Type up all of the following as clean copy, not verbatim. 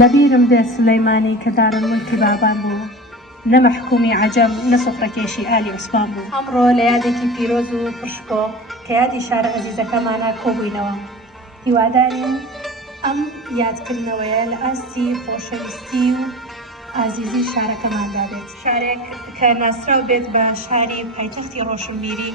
لەبیرم دێ سلەیمانی کە دارالمولکی بابان بوو، نە مەحکومی عەجەم نە سوفرەکێشی ئالی عوسمان بوو. ئەمڕۆ لە یادێکی پیرۆز و پشکۆ کە یادی شارە عەزیزەکەمانە کۆبووینەوە. هیوادارین ئەم یادکردنەوەیە لە ئاستی خۆشەویستی و ئازیزی شارەکەماندا بێت. شارێک کە ناسراو بێت بە شاری پایتەختی ڕۆشنبیری.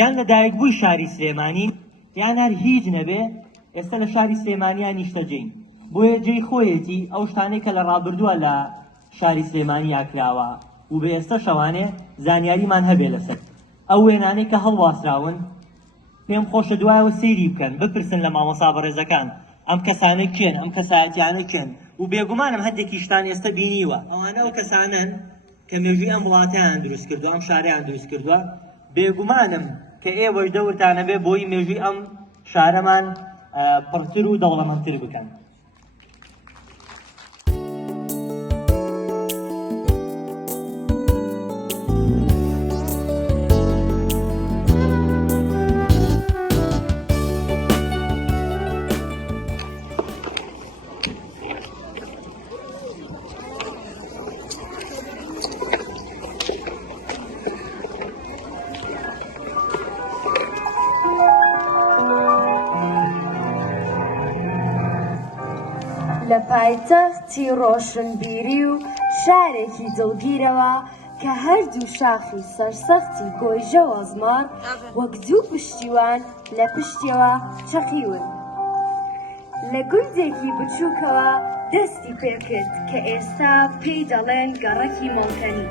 یان لە دایکبووی شاری سلێمانی یان هەر هیچ نەبێ ئێستا لە شاری سلێمانیان نیشتەجێین بۆیە جێی خۆیەتی ئەو شتانەی کە لە ڕابردووە لە شاری سلێمانی یاکراوە و بە ئێستا شەوانێ زانیاریمان هەبێ لەسەر ئەو وێنانەی کە هەڵواسراون. پێم خۆشە دوایەوە سەیری بکەن، بپرسن لە مامۆستا بەڕێزەکان ئەم کەسانە کێن، ئەم کەسایەتیانە کێن و بێگومانم هەندێکی شتان ئێستا بینیوە. ئەوانە ئەو کەسانن کە مێژووی ئەم وڵاتیان دروست کردووە، ئەم شارەیان دروست کردووە. بێگومانم کە ئێوەش دەورتانە بێ بۆی مێژووی ئەم شارەمان پڕتر و دەوڵەمەندتر بکەن. لە پایتەختی ڕۆشنبیری و شارێکی دڵگیرەوە کە هەردوو شاخی سەرسەختی گۆیژە وەزمان وەک دوو پشتیوان لە پشتیەوە چەقیون. لە گوندێکی بچووکەوە دەستی پێکرد کە ئێستا پێی دەڵێن گەڕەکی مەڵکەنی.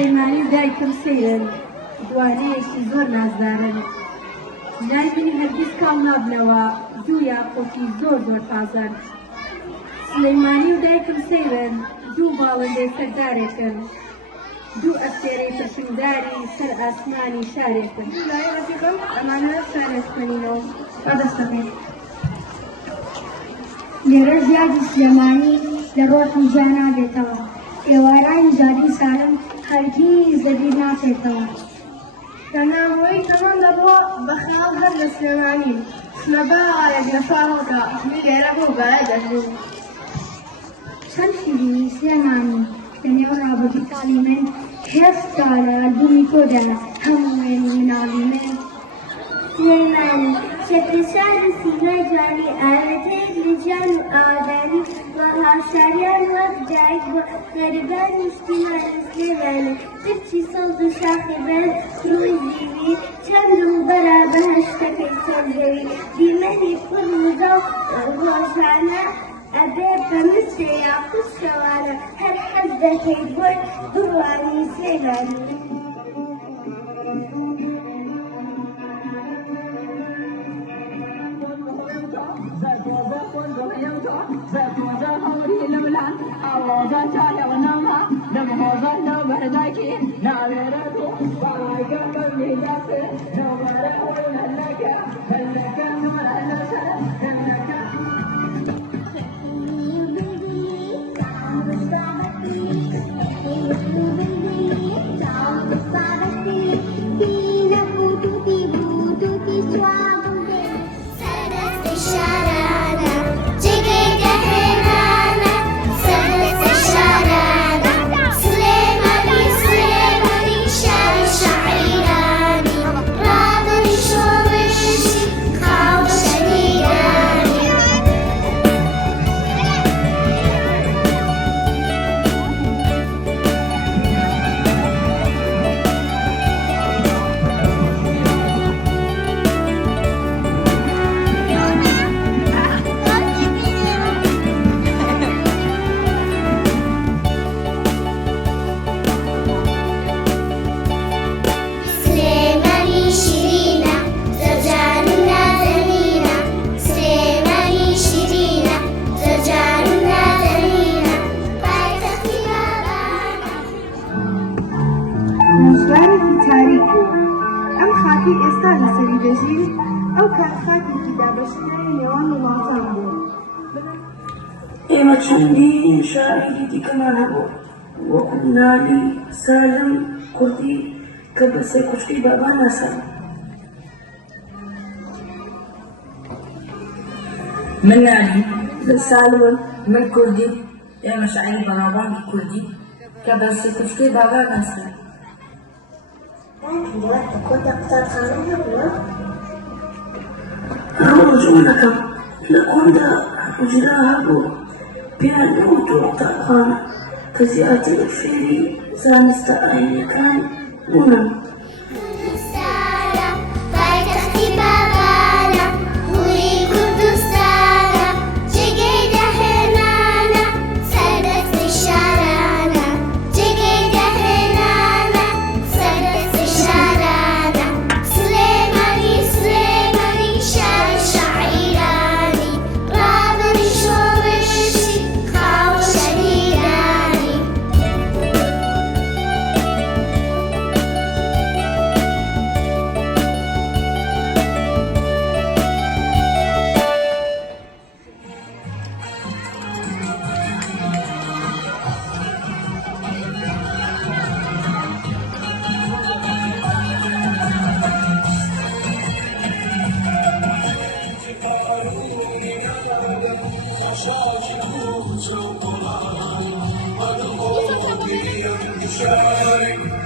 سلەیمانی و دایکم سەیرن دوانەیەکی زۆر نازدارن نایبینی هەرگیز کاڵ نابنەوە دوو یاقوتی زۆر زۆر تازەن سلەیمانی و دایکم سەیرن دوو باڵندەی سەردارێکن دوو ئەستێرەی پرشنگداری سەر ئاسمانی شارێکن لای ڕەفیقم ئەمانە شارێکمەنینەوە ڕەدەستەکەین لێرە زیادی سلێمانی لە ڕۆحم جا نابێتەوە ئێواران جادی سالم هەرگیز لەبیر ناچێتەوە کەناوەی تەمەم دەبووە بەخیاڵ هەر لە سلێمانی سلەبایەک لە فاڵەکە ئەحمی لێرە بۆ بەلای دەژبوو چەند شیرینی سلێمانی لەنێو ڕابردوو کاڵی من هێستا لە ئەلبومی تۆدا هەمووێن مناڵی من سلێمانی شەکرشار و سیمای جوانی ئاوێتەیەک لە گیان و ئاوادانی بە هاوشاریان وەک دایک بۆ غەریبان نیشتیمانی سلێمانی پرچی سەڵد و شاخی بەرد ڕووی زیوی چەندم بەرا بەهەشتەکەی سەرزەوی دیمەنی پڕ مزە و ڕۆژانە ئەبێ بە مسێ یاقوت شەوانە هەر حەز دەکەیت بۆی بڕوانی سلێمانی نوشدارێکی تاریک بوو ئەم خاکی ئێستا لەسەری دەژین ئەو کات خاکێکی دابەشینەوەی نێوان وڵاتان بوو ئێمە چەندین شاعیری دیکەمان هەبوو وەکو نالی سالم کوردی کە بەسەر کوشتەی بابا ناسان من نالی لە سالمم من کوردی ئێمە شاعیری بەناوبانگی کوردی کە بەسەر کوشتەی بابا ناسان ڕۆژوونەکەم لە کۆندا حجرا هەبوو پێیان نەوتوە قوتابخانە کە زیاتر فێری زانستە ئاینەکان بوونم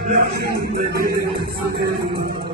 لكن بديت